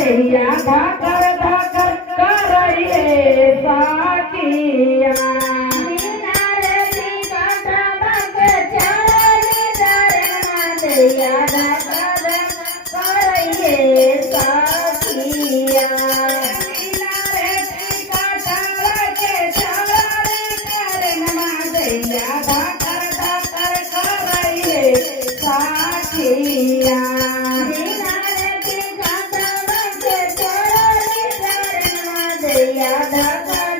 दैया धाकर धाकर करइए साखिया दैया धाकर करइए साखिया दैया धाकर धाकर करइए साखिया दैया धाकर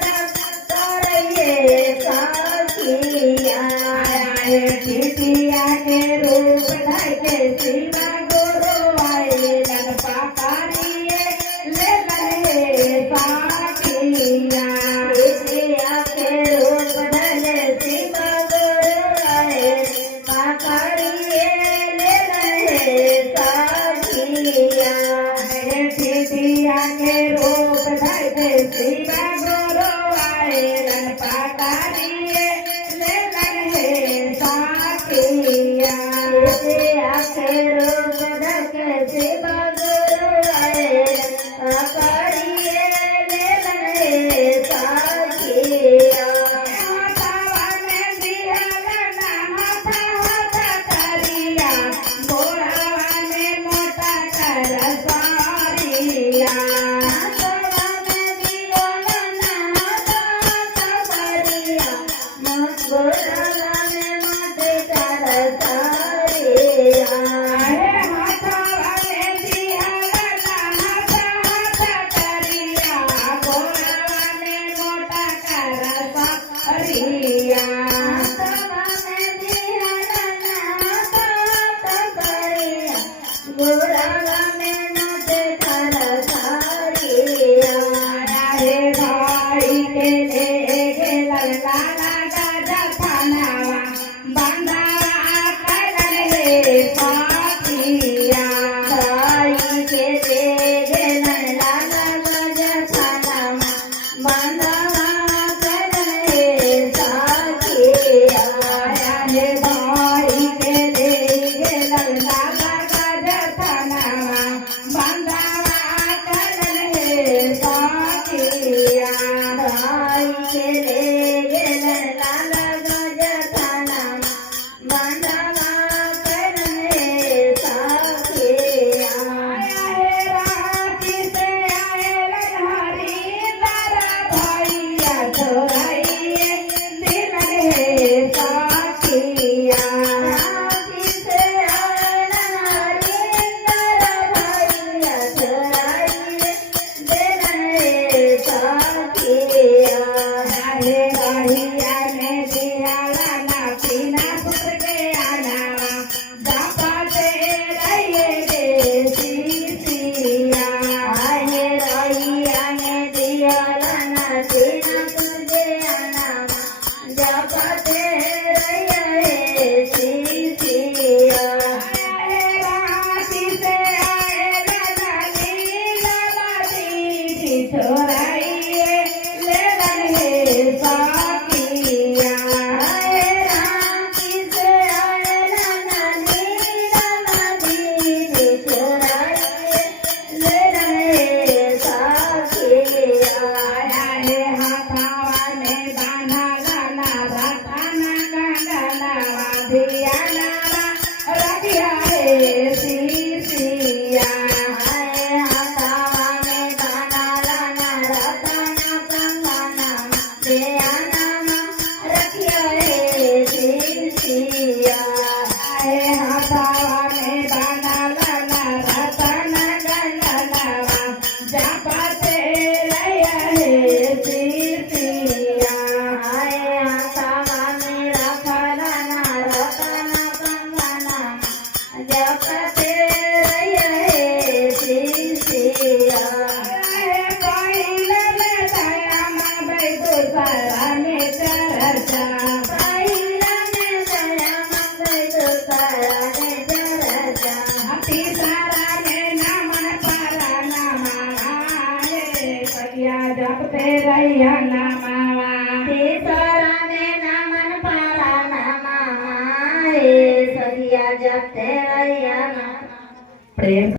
करइए साखिया टिटिया के रूप धके शिवा गुरु आए लग पाकारिए ले गए साखिया टिटिया के रूप धके शिवा गुरु आए पाकारिए ले गए साखिया टिटिया के रूप धके शिवा गुरु आए लग पाकारिए ले गए साखिया आखे रूप धके शिवा गुरु आए पाकारिए ले गए साखिया हाथवा में दिया लना हाथा हाथा करिया गोड़वा में मोटा कर सारिया हाथवा में दिया लना हाथा हाथा करिया गोड़वा में मोटे कर सारिया हाथवा में दिया लना हाथा हाथा करिया गोड़वा में मोटा कर सारिया हाथवा में दिया लना हाथा हाथा करिया गोड़वा में मोटे कर सारिया रे भाई के ले गेला लाला गाजा थानावा बंदावा करन हे साखिया भाई के ले गेला लाला गाजा थानावा बंदावा करन हे साखिया रे भाई के ले गेला लाला गाजा थानावा बंदावा करन हे साखिया भाई के ले गेला लाला गाजा थानावा बंदावा करन हे साखिया राती से आए लहरी तारा भैया छोराइए दिल हे साखिया राती से आए लहरी तारा भैया छोराइए दिल हे साखिया रे भैया ने दिया लाना पीना पुत्र के आनावा जापा से रहिए देसिया रे भैया ने दिया लाना पीना पुत्र के आनावा जापा से रहिए देसिया राती से आए ललाली ललाली छोराइए ले गए साखिया राती से आए ललाली ललाली छोराइए ले गए साखिया हाथवा में बांधा लाला रतन कंगनवा धियानवा रखिया हे सीसिया हाथवा में बांधा लाला रतन कंगनवा धियानवा रखिया हे सीसिया हाथवा में बांधा लाला रतन कंगनवा जापा से रहिया हे सीसिया हाथवा में रखा लाला रतन कंगनवा जापा से रहिया हे सीसिया पहिले में दया में बैठो सारा ने चर्चा पहिले में दया में बैठो सारा ने चर्चा हती सारा ने नामन पारा नामा जपते रहिया ना